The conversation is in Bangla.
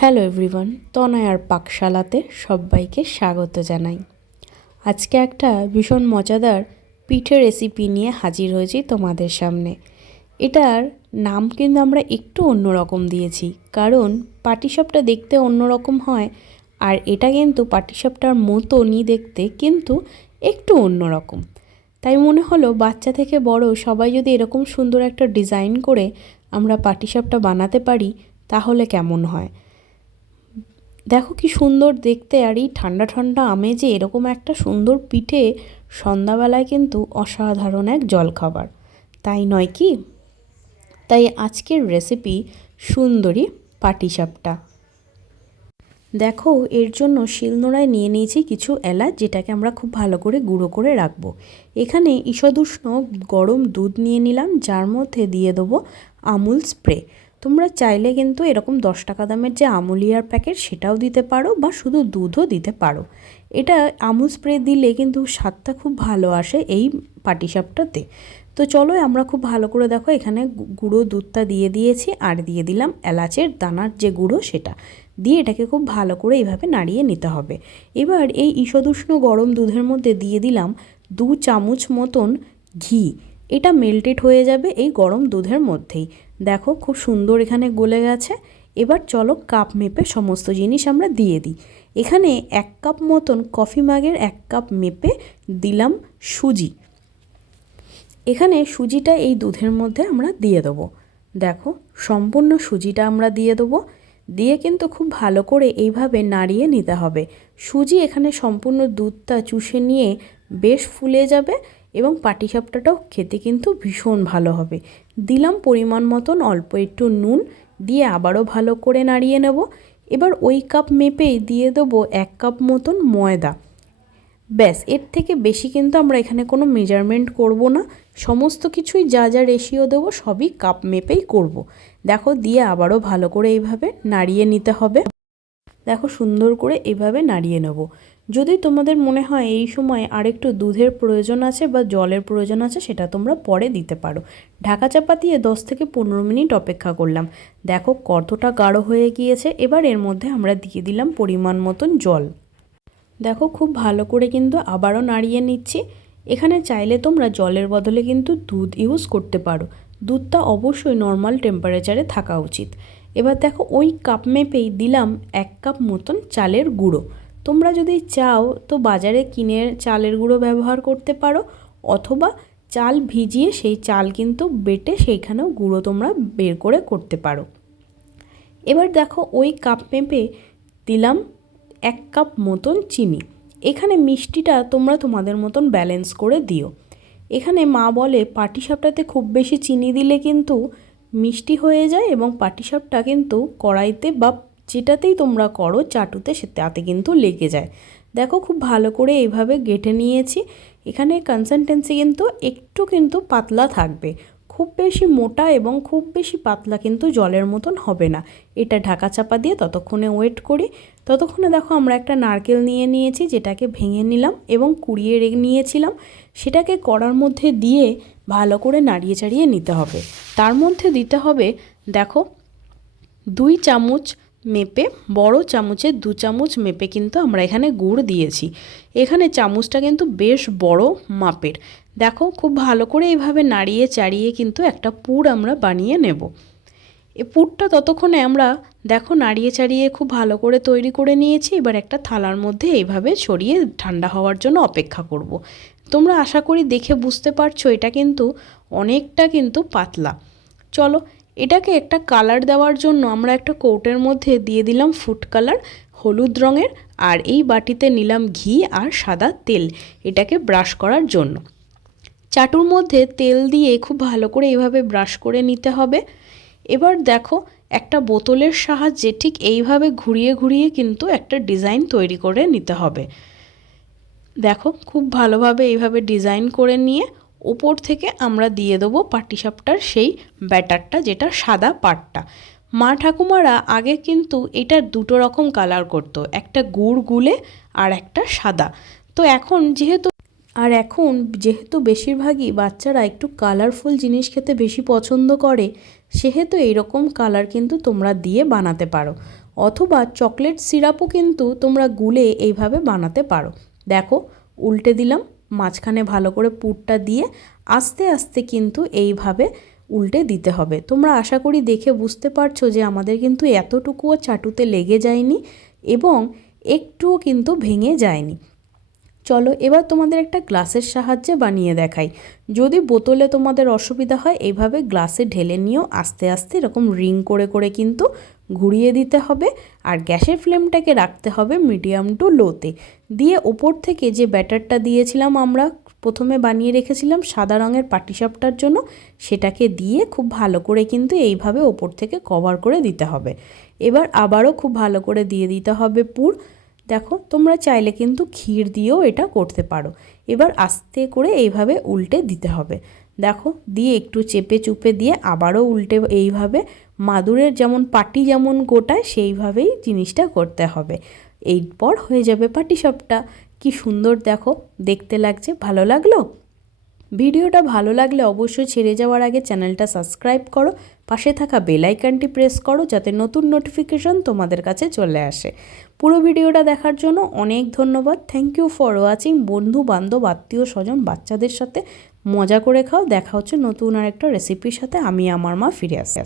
হ্যালো এভরিওয়ান, তনয়ার পাকশালাতে সবাইকে স্বাগত জানাই। আজকে একটা ভীষণ মজাদার পিঠে রেসিপি নিয়ে হাজির হয়েছি তোমাদের সামনে। এটার নাম কিন্তু আমরা একটু অন্যরকম দিয়েছি, কারণ পাটিসাপটা দেখতে অন্যরকম হয়, আর এটা কিন্তু পাটিসাপটার মতনই দেখতে, কিন্তু একটু অন্যরকম। তাই মনে হলো বাচ্চা থেকে বড় সবাই যদি এরকম সুন্দর একটা ডিজাইন করে আমরা পাটিসাপটা বানাতে পারি তাহলে কেমন হয়। দেখো কি সুন্দর দেখতে, আর এই ঠান্ডা ঠান্ডা আমেজে এরকম একটা সুন্দর পিঠে সন্ধ্যাবেলায় কিন্তু অসাধারণ এক জলখাবার, তাই নয় কি? তাই আজকের রেসিপি সুন্দরী পাটিসাপটা। দেখো এর জন্য শিলনোড়ায় নিয়ে নিয়েছি কিছু এলাচ, যেটাকে আমরা খুব ভালো করে গুঁড়ো করে রাখবো। এখানে ঈষদুষ্ণ গরম দুধ নিয়ে নিলাম, যার মধ্যে দিয়ে দেবো আমুল স্প্রে। তোমরা চাইলে কিন্তু এরকম 10 টাকা দামের যে আমুলিয়ার প্যাকেট সেটাও দিতে পারো, বা শুধু দুধও দিতে পারো। এটা আমুল স্প্রে দিলে কিন্তু স্বাদটা খুব ভালো আসে এই পাটিসাপটাতে। তো চলো আমরা খুব ভালো করে, দেখো এখানে গুঁড়ো দুধটা দিয়ে দিয়েছি, আর দিয়ে দিলাম এলাচের দানার যে গুঁড়ো সেটা দিয়ে এটাকে খুব ভালো করে এইভাবে নাড়িয়ে নিতে হবে। এবার এই ঈষদুষ্ণ গরম দুধের মধ্যে দিয়ে দিলাম 2 চামচ মতন ঘি। এটা মেল্টেড হয়ে যাবে এই গরম দুধের মধ্যেই। দেখো খুব সুন্দর এখানে গলে গেছে। এবার চলো কাপ মেপে সমস্ত জিনিস আমরা দিয়ে দিই। এখানে 1 কাপ মতন, কফি মাগের 1 কাপ মেপে দিলাম সুজি। এখানে সুজিটা এই দুধের মধ্যে আমরা দিয়ে দেবো। দেখো সম্পূর্ণ সুজিটা আমরা দিয়ে দেবো, দিয়ে কিন্তু খুব ভালো করে এইভাবে নাড়িয়ে নিতে হবে। সুজি এখানে সম্পূর্ণ দুধটা চুষে নিয়ে বেশ ফুলে যাবে, এবং পাটিসাপটাটাও খেতে কিন্তু ভীষণ ভালো হবে। দিলাম পরিমাণ মতন অল্প একটু নুন, দিয়ে আবারও ভালো করে নাড়িয়ে নেব। এবার ওই কাপ মেপেই দিয়ে দেবো 1 কাপ মতন ময়দা। ব্যাস, এর থেকে বেশি কিন্তু আমরা এখানে কোনো মেজারমেন্ট করব না। সমস্ত কিছুই যা যা রেশিও দেবো সবই কাপ মেপেই করব। দেখো দিয়ে আবারও ভালো করে এইভাবে নাড়িয়ে নিতে হবে। দেখো সুন্দর করে এইভাবে নাড়িয়ে নেব। যদি তোমাদের মনে হয় এই সময় আরেকটু দুধের প্রয়োজন আছে বা জলের প্রয়োজন আছে, সেটা তোমরা পরে দিতে পারো। ঢাকা চাপা দিয়ে 10 থেকে 15 মিনিট অপেক্ষা করলাম। দেখো কতটা গাঢ় হয়ে গিয়েছে। এবার এর মধ্যে আমরা দিয়ে দিলাম পরিমাণ মতন জল। দেখো খুব ভালো করে কিন্তু আবারও নাড়িয়ে নিচ্ছি। এখানে চাইলে তোমরা জলের বদলে কিন্তু দুধ ইউজ করতে পারো। দুধটা অবশ্যই নর্মাল টেম্পারেচারে থাকা উচিত। এবার দেখো ওই কাপ মেপেই দিলাম 1 কাপ মতন চালের গুঁড়ো। তোমরা যদি চাও তো বাজারে কিনে চালের গুঁড়ো ব্যবহার করতে পারো, অথবা চাল ভিজিয়ে সেই চাল কিন্তু বেটে সেইখানেও গুঁড়ো তোমরা বের করে করতে পারো। এবার দেখো ওই কাপ মেপে দিলাম 1 কাপ মতন চিনি। এখানে মিষ্টিটা তোমরা তোমাদের মতন ব্যালেন্স করে দিও। এখানে মা বলে পাটিসাপটাতে খুব বেশি চিনি দিলে কিন্তু মিষ্টি হয়ে যায়, এবং পাটিসাপটা কিন্তু কড়াইতে বা যেটাতেই তোমরা করো চাটুতে তাতে কিন্তু লেগে যায়। দেখো খুব ভালো করে এইভাবে গেঁথে নিয়েছি। এখানে কনসিস্টেন্সি কিন্তু একটু পাতলা থাকবে, খুব বেশি মোটা এবং খুব বেশি পাতলা কিন্তু জলের মতন হবে না। এটা ঢাকা চাপা দিয়ে ততক্ষণে ওয়েট করি। ততক্ষণে দেখো আমরা একটা নারকেল নিয়ে নিয়েছি, যেটাকে ভেঙে নিলাম এবং কুড়িয়ে রেখে নিয়েছিলাম। সেটাকে কড়ার মধ্যে দিয়ে ভালো করে নাড়িয়ে চাড়িয়ে নিতে হবে। তার মধ্যে দিতে হবে, দেখো 2 চামচ মেপে, বড় চামচের 2 চামচ মেপে কিন্তু আমরা এখানে গুড় দিয়েছি। এখানে চামচটা কিন্তু বেশ বড় মাপের। দেখো খুব ভালো করে এইভাবে নাড়িয়ে চাড়িয়ে কিন্তু একটা পুর আমরা বানিয়ে নেব। এই পুরটা ততক্ষণে আমরা দেখো নাড়িয়ে চাড়িয়ে খুব ভালো করে তৈরি করে নিয়েছি। এবার একটা থালার মধ্যে এইভাবে ছড়িয়ে ঠান্ডা হওয়ার জন্য অপেক্ষা করব। তোমরা আশা করি দেখে বুঝতে পারছো এটা কিন্তু অনেকটা পাতলা। চলো এটাকে একটা কালার দেওয়ার জন্য আমরা একটা কৌটোর মধ্যে দিয়ে দিলাম ফুড কালার হলুদ রঙের, আর এই বাটিতে নিলাম ঘি আর সাদা তেল এটাকে ব্রাশ করার জন্য। চাটুর মধ্যে তেল দিয়ে খুব ভালো করে এইভাবে ব্রাশ করে নিতে হবে। এবার দেখো একটা বোতলের সাহায্যে ঠিক এইভাবে ঘুরিয়ে ঘুরিয়ে কিন্তু একটা ডিজাইন তৈরি করে নিতে হবে। দেখো খুব ভালোভাবে এইভাবে ডিজাইন করে নিয়ে ওপর থেকে আমরা দিয়ে দেবো পাটিসাপটার সেই ব্যাটারটা, যেটা সাদা পাটটা। মা ঠাকুমারা আগে কিন্তু এটা 2 রকম কালার করতো, একটা গুড় গুলে আর একটা সাদা। তো এখন যেহেতু বেশিরভাগই বাচ্চারা একটু কালারফুল জিনিস খেতে বেশি পছন্দ করে, সেহেতু এইরকম কালার কিন্তু তোমরা দিয়ে বানাতে পারো। অথবা চকলেট সিরাপও কিন্তু তোমরা গুলে এইভাবে বানাতে পারো। দেখো উল্টে দিলাম, মাঝখানে ভালো করে পুরটা দিয়ে আস্তে আস্তে কিন্তু এইভাবে উল্টে দিতে হবে। তোমরা আশা করি দেখে বুঝতে পারছো যে আমাদের কিন্তু এতটুকুও চাটুতে লেগে যায়নি এবং একটুও কিন্তু ভেঙে যায়নি। চলো এবার তোমাদের একটা গ্লাসের সাহায্যে বানিয়ে দেখাই। যদি বোতলে তোমাদের অসুবিধা হয় এইভাবে গ্লাসে ঢেলে নিয়েও আস্তে আস্তে এরকম রিং করে করে কিন্তু ঘুরিয়ে দিতে হবে। আর গ্যাসের ফ্লেমটাকে রাখতে হবে মিডিয়াম টু লোতে, দিয়ে ওপর থেকে যে ব্যাটারটা দিয়েছিলাম আমরা প্রথমে বানিয়ে রেখেছিলাম সাদা রঙের পাটিসাপটার জন্য, সেটাকে দিয়ে খুব ভালো করে কিন্তু এইভাবে ওপর থেকে কভার করে দিতে হবে। এবার আবারও খুব ভালো করে দিয়ে দিতে হবে পুর। দেখো তোমরা চাইলে কিন্তু ক্ষীর দিয়েও এটা করতে পারো। এবার আস্তে করে এইভাবে উল্টে দিতে হবে। দেখো দিয়ে একটু চেপে চুপে দিয়ে আবারও উল্টে এইভাবে মাদুরের যেমন পাটি যেমন গোটায় সেইভাবেই জিনিসটা করতে হবে। এরপর হয়ে যাবে পাটিসাপটা। কি সুন্দর দেখো দেখতে লাগছে, ভালো লাগলো? ভিডিওটা ভালো লাগলে অবশ্যই ছেড়ে যাওয়ার আগে চ্যানেলটা সাবস্ক্রাইব করো, পাশে থাকা বেল আইকনটি প্রেস করো যাতে নতুন নোটিফিকেশন তোমাদের কাছে চলে আসে। পুরো ভিডিওটা দেখার জন্য অনেক ধন্যবাদ। Thank you for watching. বন্ধু বান্ধব আত্মীয় স্বজন বাচ্চাদের সাথে মজা করে খাও। দেখা হচ্ছে নতুন আর একটা রেসিপির সাথে। আমি আমার মা ফিরে আসি।